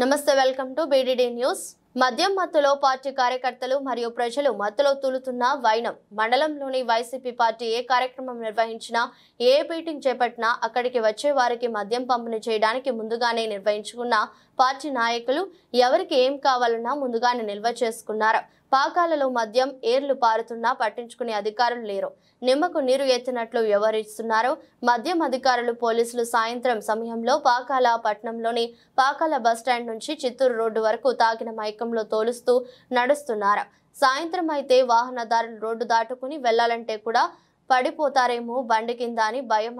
నమస్తే, welcome to BDD news. మద్యం మత్తులో పార్టీ కార్యకర్తలు మరియు ప్రజలు మత్తులో తూలుతున్న వైనం. మండలంలోని వైసీపీ పార్టీ ఏ కార్యక్రమం నిర్వహించినా, ఏ మీటింగ్ చేపట్టినా అక్కడికి వచ్చే వారికి మద్యం పంపిణీ చేయడానికి ముందుగానే నిర్వహించుకున్న పార్టీ నాయకులు ఎవరికి ఏం కావాలన్నా ముందుగానే నిల్వ చేసుకున్నారు. పాకాలలో మద్యం ఏర్లు పారుతున్నా పట్టించుకునే అధికారులు లేరు. నిమ్మకు నీరు ఎత్తినట్లు వ్యవహరిస్తున్నారు మద్యం అధికారులు. పోలీసులు సాయంత్రం సమయంలో పాకాల పట్టణంలోని పాకాల బస్టాండ్ నుంచి చిత్తూరు రోడ్డు వరకు తాగిన మైకంలో తోలుస్తూ నడుస్తున్నారు. సాయంత్రం అయితే వాహనదారులు రోడ్డు దాటుకుని వెళ్లాలంటే కూడా పడిపోతారేమో బండి కింద అని భయం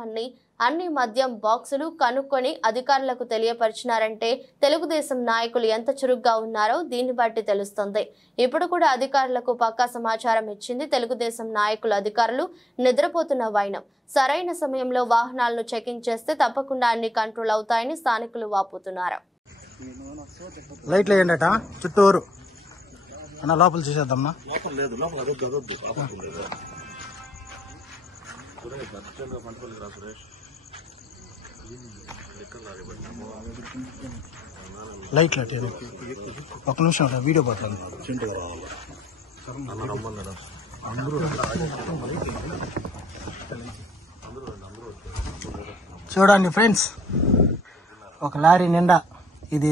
అన్ని మద్యం బాక్సులు కనుక్కొని అధికారులకు తెలియపరిచినారంటే తెలుగుదేశం నాయకులు ఎంత చురుగ్గా ఉన్నారో దీన్ని బట్టి తెలుస్తుంది. ఇప్పుడు కూడా అధికారులకు పక్కా సమాచారం ఇచ్చింది తెలుగుదేశం నాయకులు. అధికారులు నిద్రపోతున్న వైనం. సరైన సమయంలో వాహనాలను చెకింగ్ చేస్తే తప్పకుండా అన్ని కంట్రోల్ అవుతాయని స్థానికులు వాపోతున్నారు. లైట్లు వేయండిట చుట్టూరు అన్న, లోపల చూసేద్దామన్నా. లైట్లు అట్టే ఒక నిమిషం వీడియో పోతాను. చూడండి ఫ్రెండ్స్, ఒక లారీ నిండా ఇది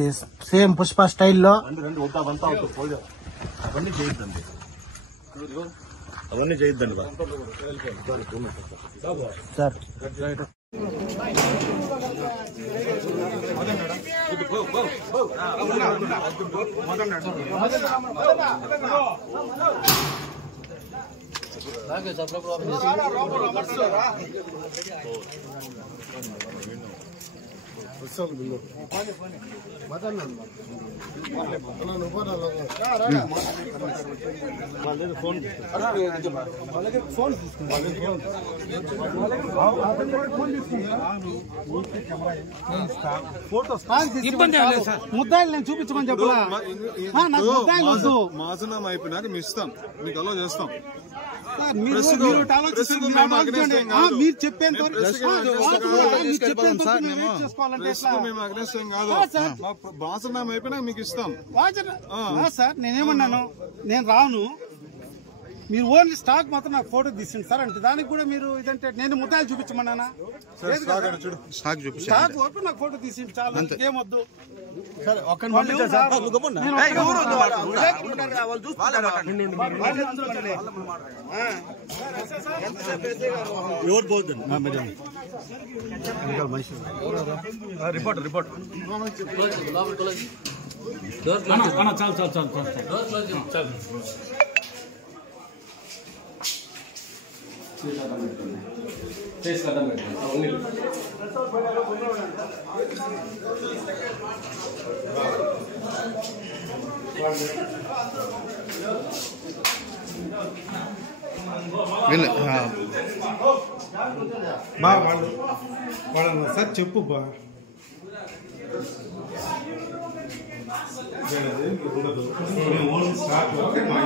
సేమ్ పుష్ప స్టైల్లో అవన్నీ చేయొద్దండి సార్. ముద్దాయిలు నేను చూపించమని చెప్పలా. మాసనం అయిపోయినాక మేము ఇస్తాం, మీకు అలో చేస్తాం. మీరు చెప్పేంత మేము అగ్రెసివ్ కాదు, భాషణం అయిపోయినాక మీకు ఇస్తాం సార్. నేనేమన్నాను, నేను రాను, మీరు ఓన్లీ స్టాక్ మాత్రం నాకు ఫోటో తీసింది సార్ అంటే దానికి కూడా మీరు ఇదంటే నేను ముద్దాయిలు చూపించమన్నానా? స్టాక్ వరకు నాకు ఫోటో తీసింది చాలు, ఏమొద్దు. రిపోర్ట్ వాళ్ళ సార్ చెప్పు బా ఉండదు. ఓన్లీ స్టాక్ వరకే మా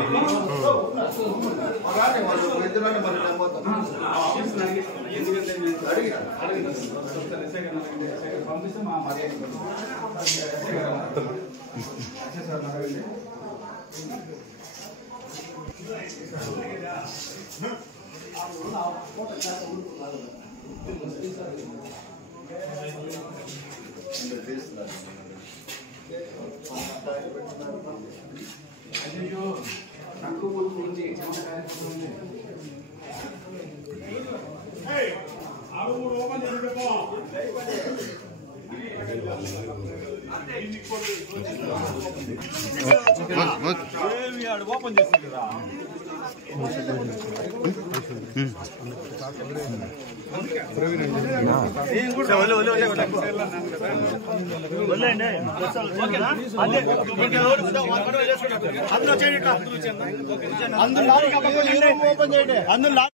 ఓపెన్ చేసింది కదా. అందులో